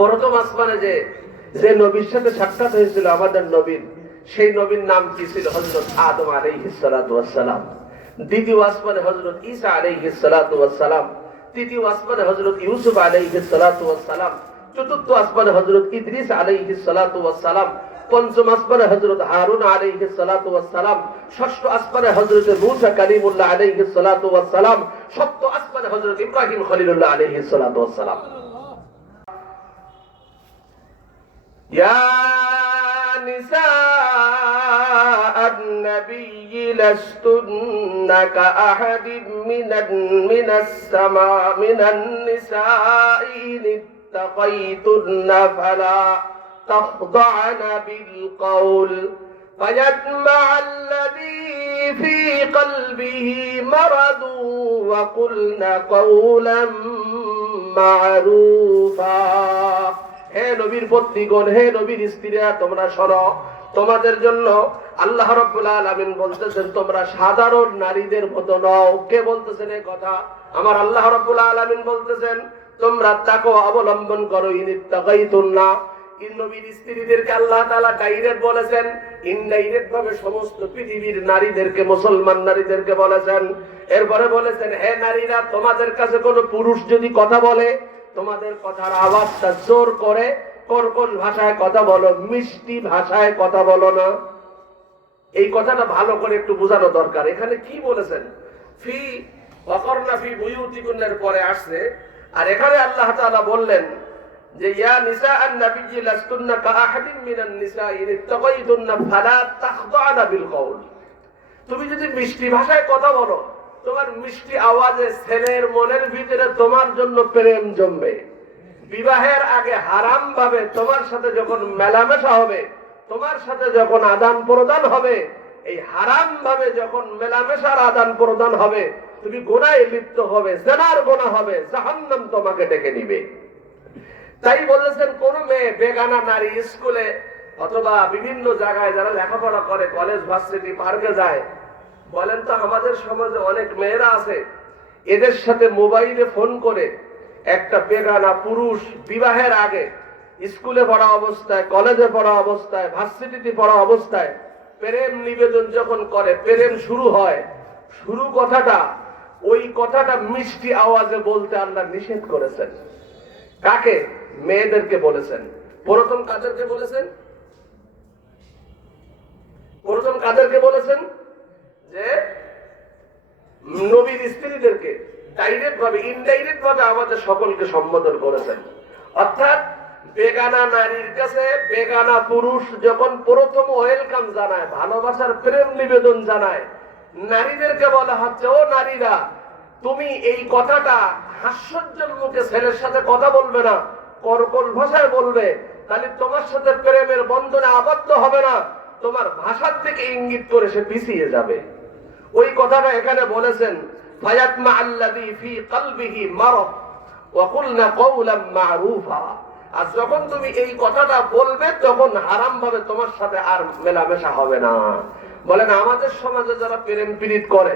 প্রথম আসমানে যে নবীর সাথে সাক্ষাৎ হয়েছিল আমাদের নবীর, সেই নবীর নাম কি ছিল? হযরত আদম আলাইহিস সালাতু ওয়াস সালাম। দ্বিতীয় আসমানে হযরত ঈসা আলাইহিস সালাতু ওয়াস সালাম। তৃতীয় আসমানে হযরত ইউসুফ আলাইহিস সালাতু ওয়াস সালাম। চতুর্থ আসমানে হযরত ইদ্রিস আলাইহিস সালাতু ওয়াস সালাম। পঞ্চম আসমানে হযরত হারুন আলাইহিস সালাতু ওয়াস সালাম। ষষ্ঠ আসমানে হযরত মূসা কালিমুল্লাহ আলাইহিস সালাতু ওয়াস সালাম। সপ্তম আসমানে হযরত ইব্রাহিম খলিলুল্লাহ আলাইহিস সালাতু ওয়াস সালাম। يا نساء النبي لستن كأحد من النساء إن اتقيتن فلا تخضعن بالقول فيطمع الذي في قلبه مرض وقلن قولا معروفا। হে নবীর পত্নীগণ, হে নবীর স্ত্রীরা, তোমরা শোনো, তোমাদের জন্য আল্লাহ রাব্বুল আলামিন বলতেছেন তোমরা সাধারণ নারীদের মতো নও। কে বলতেছেন এই কথা? আমার আল্লাহ রাব্বুল আলামিন বলতেছেন তোমরা তাকওয়া অবলম্বন করো। ইনিত্তাকাইতুন্না, নবীর স্ত্রীদেরকে আল্লাহ তাআলা ডাইরেক্ট বলেছেন, ইনডাইরেক্ট ভাবে সমস্ত পৃথিবীর নারীদেরকে, মুসলমান নারীদেরকে বলেছেন। এরপরে বলেছেন হে নারীরা, তোমাদের কাছে কোনো পুরুষ যদি কথা বলে, তোমাদের কথার আওয়াজটা জোর করে কর্কশ ভাষায় কথা বলো, মিষ্টি ভাষায় কথা বলো না। এই কথাটা ভালো করে একটু বোঝানো দরকার। এখানে কি বলেছেন? ফি ওয়াকরনা ফি বুয়ুতিকুন্নার পরে আসছে, আর এখানে আল্লাহ তাআলা বললেন যে ইয়া নিসাআন নাবিয়্যি লাস্তুন্না কাআহাদিন মিনান নিসাই ইন ইত্তাকাইতুন্না ফালা তাখদা'না বিল কওল। তুমি যদি মিষ্টি ভাষায় কথা বলো, তোমার মিষ্টি আওয়াজে ছেলের মনের ভিতরে তোমার জন্য প্রেম জমবে। বিবাহের আগে হারাম ভাবে তোমার সাথে যখন মেলামেশা হবে, তোমার সাথে যখন আদান প্রদান হবে, এই হারাম ভাবে যখন মেলামেশার আদান প্রদান হবে, তুমি গুনাহে লিপ্ত হবে, জিনার গুনাহ হবে, জাহান্নাম তোমাকে ডেকে নিবে। তাই বলেছেন কোন মেয়ে, বেগানা নারী স্কুলে অথবা বিভিন্ন জায়গায় যারা লেখাপড়া করে, কলেজ, ভার্সিটি, পার্কে যায়, বলেন তো আমাদের সমাজে অনেক মেয়েরা আছে, এদের সাথে মোবাইলে ফোন করে একটা বেগানা পুরুষ বিবাহের আগে স্কুলে পড়া অবস্থায়, কলেজে পড়া অবস্থায়, ভার্সিটিতে পড়া অবস্থায় প্রেম নিবেদন যখন করে, প্রেম শুরু হয়, শুরু কথাটা, ওই কথাটা মিষ্টি আওয়াজে বলতে আল্লাহ নিষেধ করেছেন। কাকে? মেয়েদেরকে বলেছেন। প্রথম কাদেরকে বলেছেন? প্রথম কাদেরকে বলেছেন? যে নবীর স্ত্রীদেরকে ডাইরেক্ট ভাবে, ইনডাইরেক্ট ভাবে আমাদের সকলকে সম্বোধন করেছেন। অর্থাৎ বেগানা নারীর কাছে বেগানা পুরুষ যখন প্রথম ওয়েলকাম জানায়, ভালোবাসার প্রেম নিবেদন জানায়, নারীদেরকে বলা হচ্ছে ও নারীরা, তুমি এই কথাটা হাস্যোজ্জ্বল মুখে ছেলের সাথে কথা বলবে না, কর্কশ ভাষায় বলবে, তাহলে তোমার সাথে প্রেমের বন্ধনে আবদ্ধ হবে না, তোমার ভাষার থেকে ইঙ্গিত করে সে পিছিয়ে যাবে। ওই কথাটা এখানে বলেছেন ফায়াতমা আল্লাযী ফী কলবিহি মারাদ ওয়া কুলনা কওলাম মা'রুফা। আর যখন তুমি এই কথাটা বলবে, তখন হারাম ভাবে তোমার সাথে আর মেলামেশা হবে না। বলেন আমাদের সমাজে যারা প্রেম পীড়িত করে,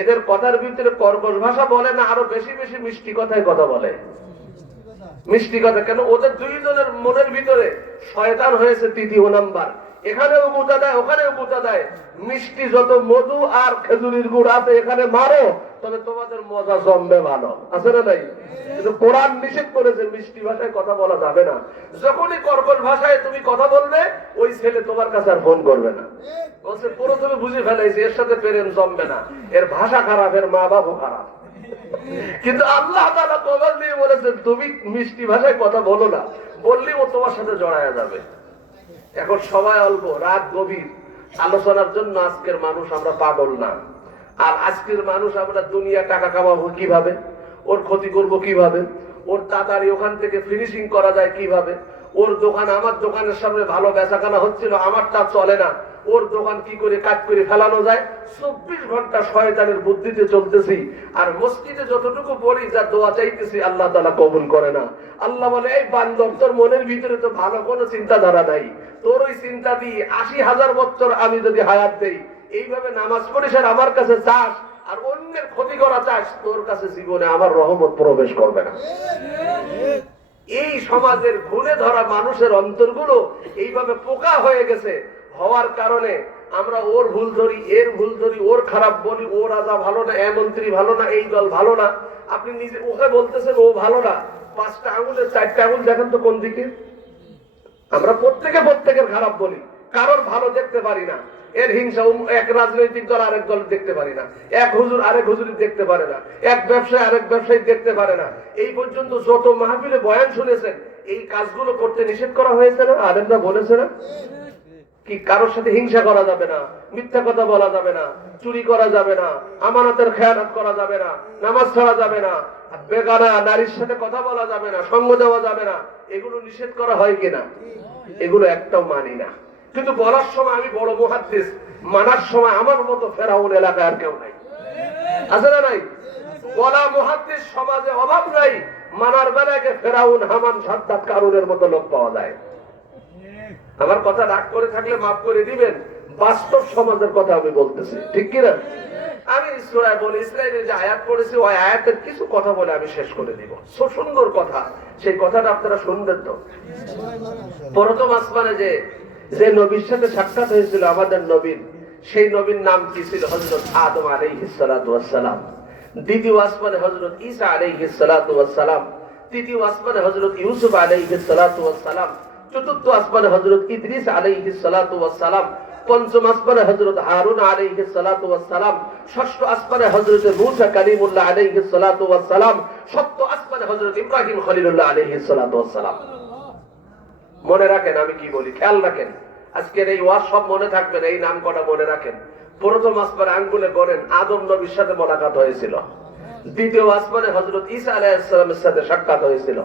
এদের কথার ভিতরে কর্কশ ভাষা বলে না, আরো বেশি বেশি মিষ্টি কথায় কথা বলে। মিষ্টি কথা কেন? ওদের দুইজনের মনের ভিতরে শয়তান হয়েছে তৃতীয় নাম্বার। এখানেও গুঁতা দেয়, ওখানেও গুঁতা দেয়। মিষ্টি যত মধু আর খেজুরির গুড় আছে, এখানে মারো, তবে তোমাদের মজা জমবে ভালো। আছে না নাই? কিন্তু কোরআন নিষেধ করেছে মিষ্টি ভাষায় কথা বলা যাবে না। যখনই কর্কশ ভাষায় তুমি কথা বলবে, ওই ছেলে তোমার কাছে আর ফোন করবে না। বলছে প্রথমে বুঝে ফেলাইছে এর সাথে প্রেম জমবে না, এর ভাষা খারাপ, এর মা বাবা খারাপ। কিন্তু আল্লাহ তাআলা কবল দিয়ে বলেছেন তুমি মিষ্টি ভাষায় কথা বলো না, বললেই ও তোমার সাথে জড়ায়া যাবে। এখন সবাই অল্প, রাত গভীর, আলোচনার জন্য আজকের মানুষ আমরা পাগল না। আর আজকের মানুষ আমরা দুনিয়া টাকা কামাবো কিভাবে, ওর ক্ষতি করব কিভাবে, ওর তাড়াতাড়ি ওখান থেকে ফিনিশিং করা যায় কিভাবে, ওর দোকান আমার দোকানের সামনে ভালো বেচাকেনা হচ্ছিল, আমারটা চলে না, ওর দোকান কি করে কাট করে ফেলানো যায়। 24 ঘন্টা শয়তানের বুদ্ধিতে চলতেছি। আর মসজিদে যতটুকু পড়ি, যা দোয়া চাইতেছি, আল্লাহ তাআলা কবুল করে না। আল্লাহ বলে এই বান্দর, তোর মনের ভিতরে তো ভালো কোনো চিন্তাধারা নাই, তোর ওই চিন্তা দিয়ে 80,000 বছর আমি যদি হায়াত দেই, এইভাবে নামাজ পড়িস আর আমার কাছে চাস, আর অন্যের ক্ষতি করা চাস, তোর কাছে জীবনে আমার রহমত প্রবেশ করবে না। এই সমাজের ঘুণে ধরা মানুষের অন্তরগুলো এইভাবে পোকা হয়ে গেছে, হওয়ার কারণে আমরা ওর ভুল ধরি, এর ভুল ধরি, ওর খারাপ বলি, ও রাজা ভালো না, এ মন্ত্রী ভালো না, এই দল ভালো না। আপনি নিজে ওকে বলতেছেন ও ভালো না, 5টা আঙুলের 4টা আঙুল দেখেন তো কোন দিকে। আমরা প্রত্যেকের খারাপ বলি, কারোর ভালো দেখতে পারি না। এর হিংসা এক রাজনৈতিক দল আরেক দল দেখতে পারি না, এক হুজুর আরেক হুজুরি দেখতে পারে না, এক ব্যবসায়ী আরেক ব্যবসায়ী দেখতে পারে না। এই পর্যন্ত যত মাহফিলে বয়ান শুনেছেন, এই কাজগুলো করতে নিষেধ করা হয়েছে না? আলেমরা বলেছে না কি কারোর সাথে হিংসা করা যাবে না, মিথ্যা কথা বলা যাবে না, চুরি করা যাবে না, আমানতের খেয়ানত করা যাবে না, নামাজ ছাড়া যাবে না, বেগানা নারীর সাথে কথা বলা যাবে না, সঙ্গ দেওয়া যাবে না। এগুলো নিষেধ করা হয় কিনা? এগুলো একটাও মানি না। কিন্তু বলার সময় আমি বড় মুহাদ্দিস, মানার সময় আমার মতো ফেরাউন এলাকায় আর কেউ নাই, আছে না নাই? বলা মুহাদ্দিস সমাজে অভাব নাই, মানার বেলায় ফেরাউন, হামান, সাদ্দাত, কারুনের মতো লোক পাওয়া যায়। আমার কথা রাগ করে থাকলে মাফ করে দিবেন, বাস্তব সমাজের কথা আমি বলতেছি, ঠিক কিনা? আমি সূরা বনি ইসরাঈলের যে আয়াত পড়েছি, ওই আয়াতের কিছু কথা বলে আমি শেষ করে দিব। সুন্দর কথা, সেই কথাটা আপনারা শুনবেন তো। প্রথম আসমানে যে নবীর সাথে সাক্ষাৎ হয়েছিল আমাদের নবীর, সেই নবীর নাম কি ছিল? হযরত আদম আলাইহিস সালাতু ওয়াস সালাম। দ্বিতীয় আসমানে হযরত ঈসা আলাইহিস সালাতু ওয়াস সালাম। তৃতীয় আসমানে হযরত ইউসুফ আলাইহিস সালাতু ওয়াস সালাম। চতুর্থ আসমানে হযরত ইদ্রিস আলাইহিস সালাতু ওয়াস সালাম। পঞ্চম আসমানে হযরত হারুন আলাইহিস সালাতু ওয়াস সালাম। ষষ্ঠ আসমানে হযরত মূসা কালিমুল্লাহ আলাইহিস সালাতু ওয়াস সালাম। সপ্তম আসমানে হযরত ইব্রাহিম খলিলুল্লাহ আলাইহিস সালাতু ওয়াস সালাম। মনে রাখেন আমি কি বলি, খেয়াল রাখেন। আজকের এই ওয়াজ সব মনে থাকবে না, এই নাম কটা মনে রাখেন। প্রথম আসমানে আঙ্গুলে গড়েন আদম নবীর সাথে মোলাকাত হয়েছিল। দ্বিতীয় আসমানে হযরত ঈসা আলাইহিস সালামের সাথে সাক্ষাৎ হয়েছিল।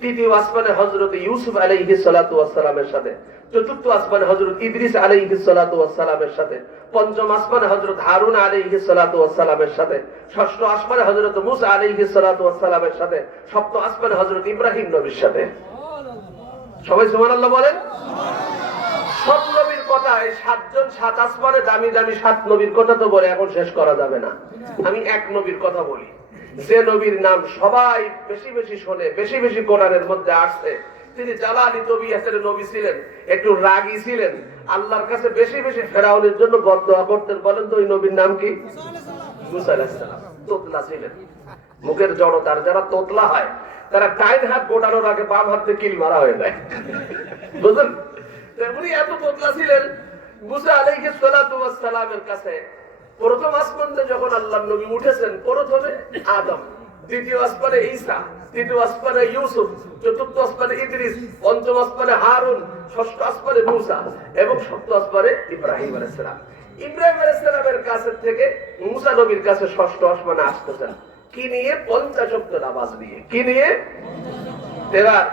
তৃতীয় আসমানে হযরত ইউসুফ আলাইহিস সালাতু ওয়াস সালামের সাথে। চতুর্থ আসমানে হযরত ইদ্রিস আলাইহিস সালাতু ওয়াস সালামের সাথে। পঞ্চম আসমানে হযরত হারুন আলাইহিস সালাতু ওয়াস সালামের সাথে। ষষ্ঠ আসমানে হযরত মূসা আলাইহিস সালাতু ওয়াস সালামের সাথে। সপ্তম আসমানে হযরত ইব্রাহিম নবীর সাথে। সবাই সুবহানাল্লাহ বলেন। সব নবীর কথা, এই 7 জন 7 আসমানে দামি দামি 7 নবীর কথা তো বলে এখন শেষ করা যাবে না। আমি এক নবীর কথা বলি, যে নবীর নাম সবাই বেশি বেশি শোনে, বেশি বেশি কোরআনের মধ্যে আসছে। তিনি জালালি তবিয়তের নবী ছিলেন, একটু রাগী ছিলেন, আল্লাহর কাছে বেশি বেশি ফেরাউনের জন্য বদদোয়া করতেন। বলেন তো ওই নবীর নাম কি? মুসা আলাইহিস সালাম। তোতলা ছিলেন, মুখের জড়তার যারা তোতলা হয় তারা ডাইন হাত গোটানোর আগে বাম হাতে কিল মারা হয়ে যায়, বুঝলেন? উনি এত তোতলা ছিলেন। মুসা আলাইহিস সালাতু ওয়াস সালামের কাছে প্রথম আসমানে যখন আল্লাহর নবী উঠেছেন, প্রথমে আদম, দ্বিতীয় আসমানে ঈসা, তৃতীয় আসমানে ইউসুফ, চতুর্থ আসমানে ইদ্রিস, পঞ্চম আসমানে হারুন, ষষ্ঠ আসমানে মূসা এবং সপ্তম আসমানে ইব্রাহিম আলাইহিস সালাম। ইব্রাহিম আলাইহিস সালামের কাছে থেকে মূসা নবীর কাছে ষষ্ঠ আসমানে আসতেছেন কি নিয়ে? 50 ওয়াক্ত নামাজ নিয়ে। কি নিয়ে? এবার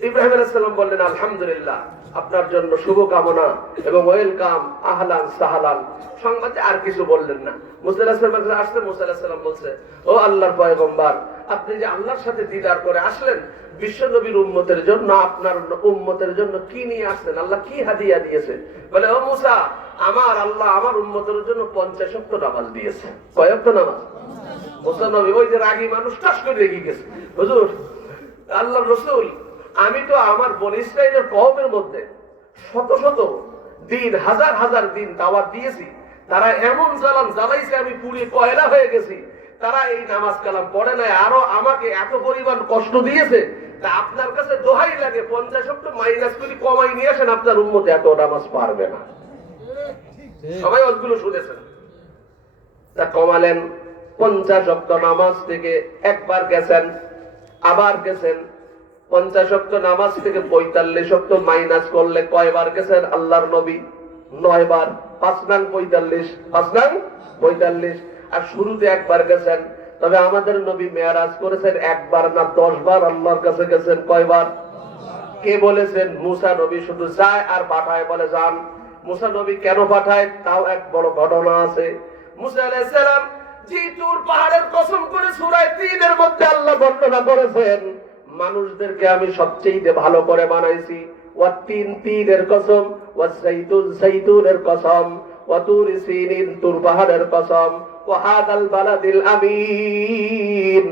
ইব্রাহিম আলাইহিস সালাম বললেন, আলহামদুলিল্লাহ, আপনার জন্য শুভকামনা এবং ওয়েলকাম, আহলান সাহলান। সংবাদে আর কিছু বললেন না। মুসা আলাইহিস সালামের কাছে আসতে মুসা আলাইহিস সালাম বলছে, ও আল্লাহর পয়গম্বর, আপনি যে আল্লাহর সাথে দিদার করে আসলেন, বিশ্ব নবীর উম্মতের জন্য, আপনার উম্মতের জন্য কি নিয়ে আসলেন? আল্লাহ কি হাদিয়া দিয়েছে? বলে, ও মুসা, আমার আল্লাহ আমার উম্মতের জন্য 50 ওয়াক্ত নামাজ দিয়েছে। কয় ওয়াক্ত নামাজ? মুসা নবী ওই যে রাগী মানুষ টাস করে রেগে গেছে, হুজুর আল্লাহর রাসূল, আমি তো আমার বনী ইসরাঈলের কওমের মধ্যে শত শত দিন, হাজার হাজার দিন দাওয়াত দিয়েছি, তারা এমন জ্বালান জ্বালাইছে আমি পুড়ে কয়লা হয়ে গেছি। তারা এই নামাজ কালাম পড়ে নাই, আরো আমাকে এত পরিমাণ কষ্ট দিয়েছে। তা আপনার কাছে দোহাই লাগে 50 ওয়াক্ত মাইনাস করে কমাই নিয়ে আসেন, আপনার উম্মত এত নামাজ পারবে না। সবাই ওগুলো শুনেছেন। তা কমালেন, 50 ওয়াক্ত নামাজ থেকে একবার গেছেন, আবার গেছেন। 50 ওয়াক্ত নামাজ থেকে 45 ওয়াক্ত মাইনাস করলে কয়বার গেছেন আল্লাহর নবী? 9 বার। 5 নং 45, 5 নং 45। আর শুরুতে একবার গেছেন। তবে আমাদের নবী মেরাজ করেছেন একবার না 10 বার আল্লাহর কাছে গেছেন। কয়বার? কে বলেছেন? মুসা নবী শুধু যায় আর পাঠায়, বলে যান। মুসা নবী কেন পাঠায় তাও এক বড় ঘটনা আছে। মুসা আলাইহিস সালাম জিতুর পাহাড়ের কসম করে সূরা 3 এর মধ্যে আল্লাহ বর্ণনা করেছেন, মানুষদেরকে আমি সবচেয়ে ভালো করে বানাইছি। ওয়া তিন তিনের কসম, ওয়া যাইতুন যাইতুনের কসম, ওয়া তুর সিনিন তুর পাহাড়ের কসম, ওয়া হাদাল বালাদিল আমিন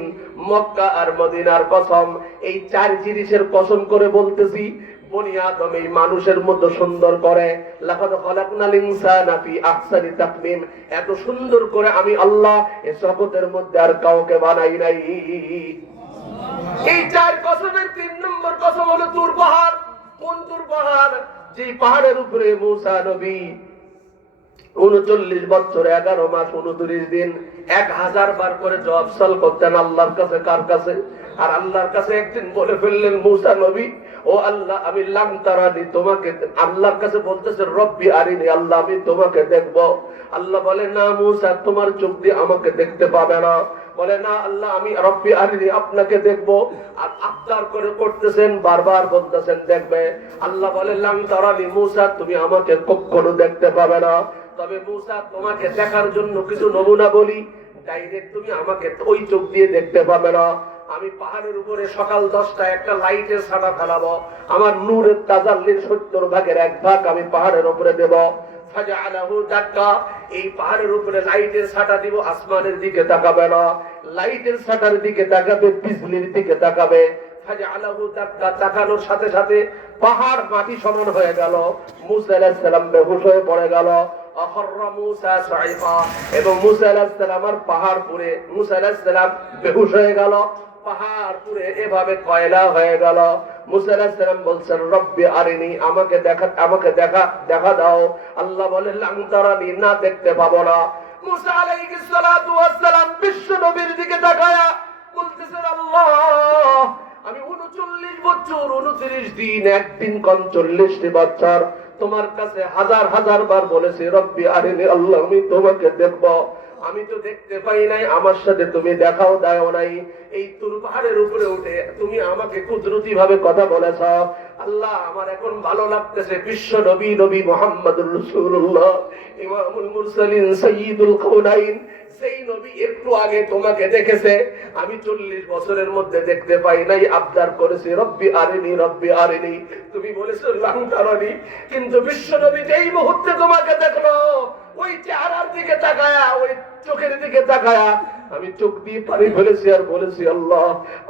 মক্কা আর মদিনার কসম, এই 4 জিনিসের কসম করে বলতেছি, বনি আদম এই মানুষের মতো সুন্দর করে, লাকাদ খালাকনাল ইনসানা ফি আহসানি তাকওয়িম, এত সুন্দর করে আমি আল্লাহ এই জগতের মধ্যে আর কাউকে বানাই নাই। এই 4 কসমের 3 নম্বর কসম হলো তুর পাহাড়। কোন তুর পাহাড়? যে পাহাড়ের উপরে মুসা নবী 39 বছর 11 মাস 29 দিন 1000 বার করে জবাব সাল করতেন আল্লাহর কাছে। কার কাছে? আর আল্লাহর কাছে একদিন বলে ফেললেন মুসা নবী, ও আল্লাহ আমি লাম তারানি, তোমাকে, আল্লাহর কাছে বলতেছে রব্বি আরিনি, আল্লাহ আমি তোমাকে দেখব। আল্লাহ বলে না মুসা, তোমার চোখ দিয়ে আমাকে দেখতে পাবে না। বলে না আল্লাহ আমি রব্বি আরিনি, আপনাকে দেখব। আর আবদার করে করতেছেন, বারবার বলতেছেন দেখবে। আল্লাহ বলে লাম তারানি মুসা, তুমি আমাকে কখনো দেখতে পাবে না, তবে মুসা তোমাকে দেখার জন্য কিছু নমুনা বলি। ডাইরেক্ট তুমি আমাকে ওই চোখ দিয়ে দেখতে পাবে না। আমি পাহাড়ের উপরে সকাল 10টায় একটা লাইটের ছাটা ফেলাবো, আমার নূরের তাজাল্লির 70 ভাগের 1 ভাগ আমি পাহাড়ের উপরে দেব। ফাজআলাহু দাক্কা, এই পাহাড়ের উপরে লাইটের ছাটা দিব, আসমানের দিকে তাকাবে না, লাইটের ছাটার দিকে তাকাবে, বিজলির দিকে তাকাবে। ফাজআলাহু দাক্কা, তাকানোর সাথে সাথে পাহাড় মাটি সমান হয়ে গেল, মুসা আলাইহিস সালাম বেহুশ হয়ে পড়ে গেল। এবং মুসা আলাইহিস সালাম আর পাহাড় পুড়ে, মুসা আলাইহিস সালাম বেহুশ হয়ে গেল, পাহাড় পুড়ে এভাবে কয়লা হয়ে গেল। মুসা আলাইহিস সালাম বলছেন রব্বি আরিনি, আমাকে দেখা দাও। আল্লাহ বলে লাম তারানি, না দেখতে পাবো না। মুসা আলাইহিস সালাতু ওয়াস সালাম বিশ্ব নবীর দিকে তাকায়া বলতেছেন আল্লাহ আমি 39 বছর 29 দিন, একদিন কোন 40টি বছর তোমার কাছে হাজার বার বলেছি রব্বি আরিনি, আল্লাহ আমি তোমাকে দেখব, আমি তো দেখতে পাই নাই, আমার সাথে তুমি দেখাও দাও নাই। এই তুর পাহাড়ের উপরে উঠে তুমি আমাকে কুদরতি ভাবে কথা বলেছ। আল্লাহ আমার এখন ভালো লাগতেছে, বিশ্ব নবী মুহাম্মদুর রাসূলুল্লাহ ইমামুল মুরসালিন সাইয়্যিদুল কাউনাইন, সেই নবী একটু আগে তোমাকে দেখেছে, আমি 40 বছরের মধ্যে দেখতে পাই নাই, আবদার করেছি রব্বি আরিনি, তুমি বলেছো লাম তারানি। কিন্তু বিশ্ব নবী যেই মুহূর্তে তোমাকে দেখলো, ওই চেহারার দিকে তাকায়া, ওই চোখের দিকে তাকায়া আমি চোখ দিয়ে পানি ফেলেছি আর বলেছি আল্লাহ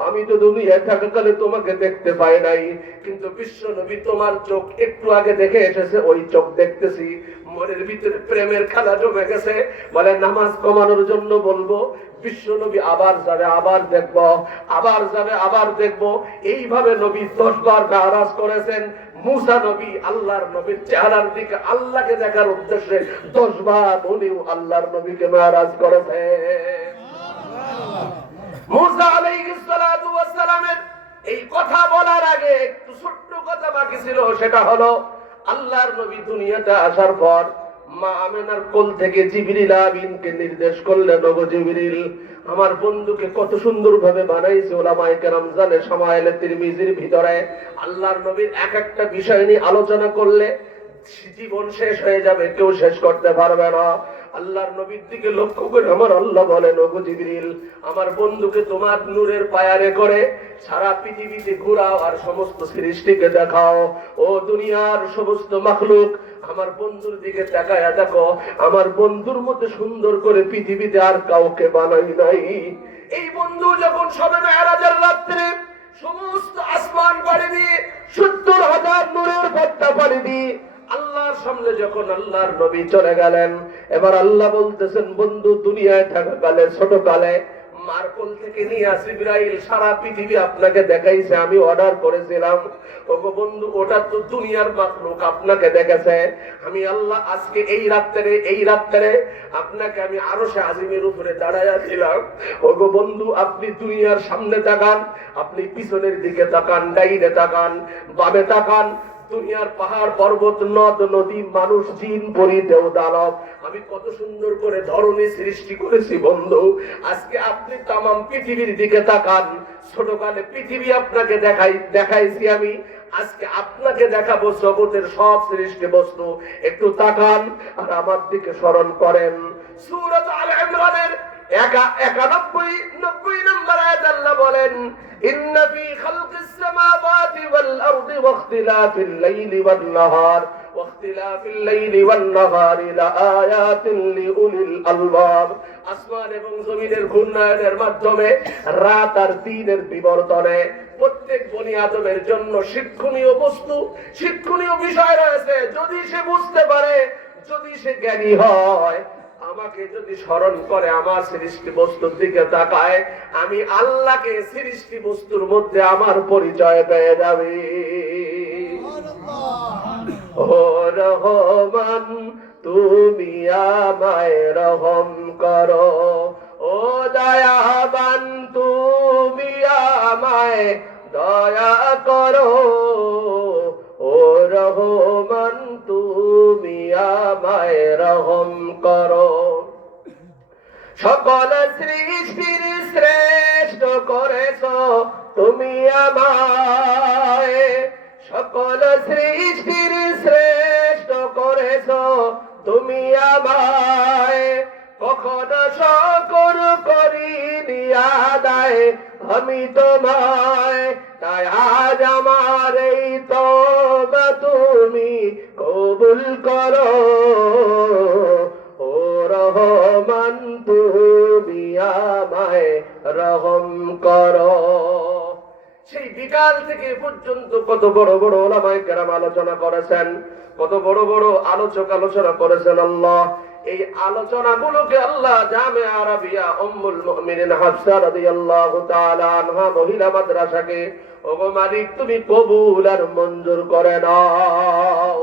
আমি তো দুনিয়ায় থাকাকালে তোমাকে দেখতে পাই নাই, কিন্তু বিশ্ব নবী তোমার চোখ একটু আগে দেখে এসেছে, ওই চোখ দেখতেছি। মনের ভিতরে প্রেমের খেলা জমে গেছে। বলে নামাজ কমানোর জন্য বলবো, বিশ্ব নবী আবার যাবে, আবার দেখবো, আবার যাবে, আবার দেখবো। এইভাবে নবী 10 বার মেরাজ করেছেন। মুসা নবী আল্লাহর নবীর চেহারার দিকে, আল্লাহকে দেখার উদ্দেশ্যে 10 বার উনিও আল্লাহর নবীকে মেরাজ করেছেন। মুসা আলাইহিস সালাতু ওয়াস সালামের এই কথা বলার আগে একটু ছোট্ট কথা বাকি ছিল, সেটা হলো আল্লাহর নবী দুনিয়াতে আসার পর মা আমেনার কোল থেকে জিবরিল আমিনকে নির্দেশ করলেন, ওগো জিবরিল আমার বন্ধুকে কত সুন্দর ভাবে বানাইছে। উলামায়ে কেরাম জানে, শামায়েলে তিরমিজির ভিতরে আল্লাহর নবীর এক একটা বিষয় নিয়ে আলোচনা করলে জীবন শেষ হয়ে যাবে, কেউ শেষ করতে পারবে না। আল্লাহর নবীর দিকে লক্ষ্য করে আমার আল্লাহ বলেন, ওগো জিবরিল আমার বন্ধুকে তোমার নূরের পায়ারে করে সারা পৃথিবীতে ঘুরাও আর সমস্ত সৃষ্টিকে দেখাও। ও দুনিয়ার সমস্ত মাখলুক আমার বন্ধুর দিকে তাকায়া দেখো, আমার বন্ধুর মতো সুন্দর করে পৃথিবীতে আর কাউকে বানাই নাই। এই বন্ধু যখন শবে মেরাজের রাত্রে সমস্ত আসমান পাড়ি দিয়ে 70,000 নূরের পর্দা পাড়ি দিয়ে আল্লাহর সামনে যখন আল্লাহর নবী চলে গেলেন, এবার আল্লাহ বলতেছেন বন্ধু দুনিয়ায় থাকাকালে ছোটকালে মার কোল থেকে নিয়ে জিবরাইল সারা পৃথিবী আপনাকে দেখাইছে, আমি অর্ডার করেছিলাম। ওগো বন্ধু ওটা তো দুনিয়ার মাখলুক, আপনাকে দেখেছে। আমি আল্লাহ আজকে এই রাত্রে আপনাকে আমি আরশে আজিমের উপরে দাঁড়ায়া ছিলাম। ওগো বন্ধু আপনি দুনিয়ার সামনে তাকান, আপনি পিছনের দিকে তাকান, ডাইনে তাকান, বামে তাকান, দুনিয়ার পাহাড় পর্বত নদ নদী মানুষ জিন পরি দেও দানব আমি কত সুন্দর করে ধরনী সৃষ্টি করেছি বন্ধু। আজকে আপনি তামাম পৃথিবীর দিকে তাকান, ছোটকালে পৃথিবী আপনাকে দেখাইছি আমি, আজকে আপনাকে দেখাবো জগতের সব সৃষ্টি বস্তু। একটু তাকান আর আমার দিকে স্মরণ করেন। সূরা আল ইমরানের 91-90 নম্বর আয়াত আল্লাহ বলেন, ইন্না ফি খালকিস সামাওয়াতি ওয়াল আরদি ওয়া ইখতিলাফিল লাইলি ওয়ান নাহার ওয়া ওয়াখতিলাফিল লাইলি ওয়ান নাহারি লাআয়াতিন লিউলিল আলবাব। আসমান এবং জমিনের ঘূর্ণায়নের মাধ্যমে রাত আর দিনের বিবর্তনে প্রত্যেক বনি আদমের জন্য শিক্ষণীয় বস্তু, শিক্ষণীয় বিষয় রয়েছে। যদি সে বুঝতে পারে, যদি সে জ্ঞানী হয়, আমাকে যদি স্মরণ করে, আমার সৃষ্টি বস্তুর দিকে তাকায়, আমি আল্লাহকে সৃষ্টি বস্তুর মধ্যে আমার পরিচয় পেয়ে যাবে। ও রহমান তুমি আমায় রহম করো, ও দয়াবান তুমি আমায় দয়া করো, ও রহমান তুমি আমায় রহম করো। সকল সৃষ্টির শ্রেষ্ঠ করেছো তুমি আমায়, সকল সৃষ্টির শ্রেষ্ঠ করেছো তুমি আমায়। কখনো শকর করিনি আদায় আমি তোমায়, তাই আজ আমার এই তওবা তুমি কবুল করো। ও রহমান তুমি আমায় রহম করো। সেই বিকাল থেকে পর্যন্ত কত বড় বড় ওলামায়ে কেরাম আলোচনা করেছেন, কত বড় বড় আলোচক আলোচনা করেছেন। আল্লাহ এই আলোচনাগুলোকে আল্লাহ জামে আরাবিয়া উম্মুল মুমিনিন হাফসা রাদিয়াল্লাহু তাআলা আনহা মহিলা মাদ্রাসাকে ওগো মালিক তুমি কবুল আর মঞ্জুর করে নাও।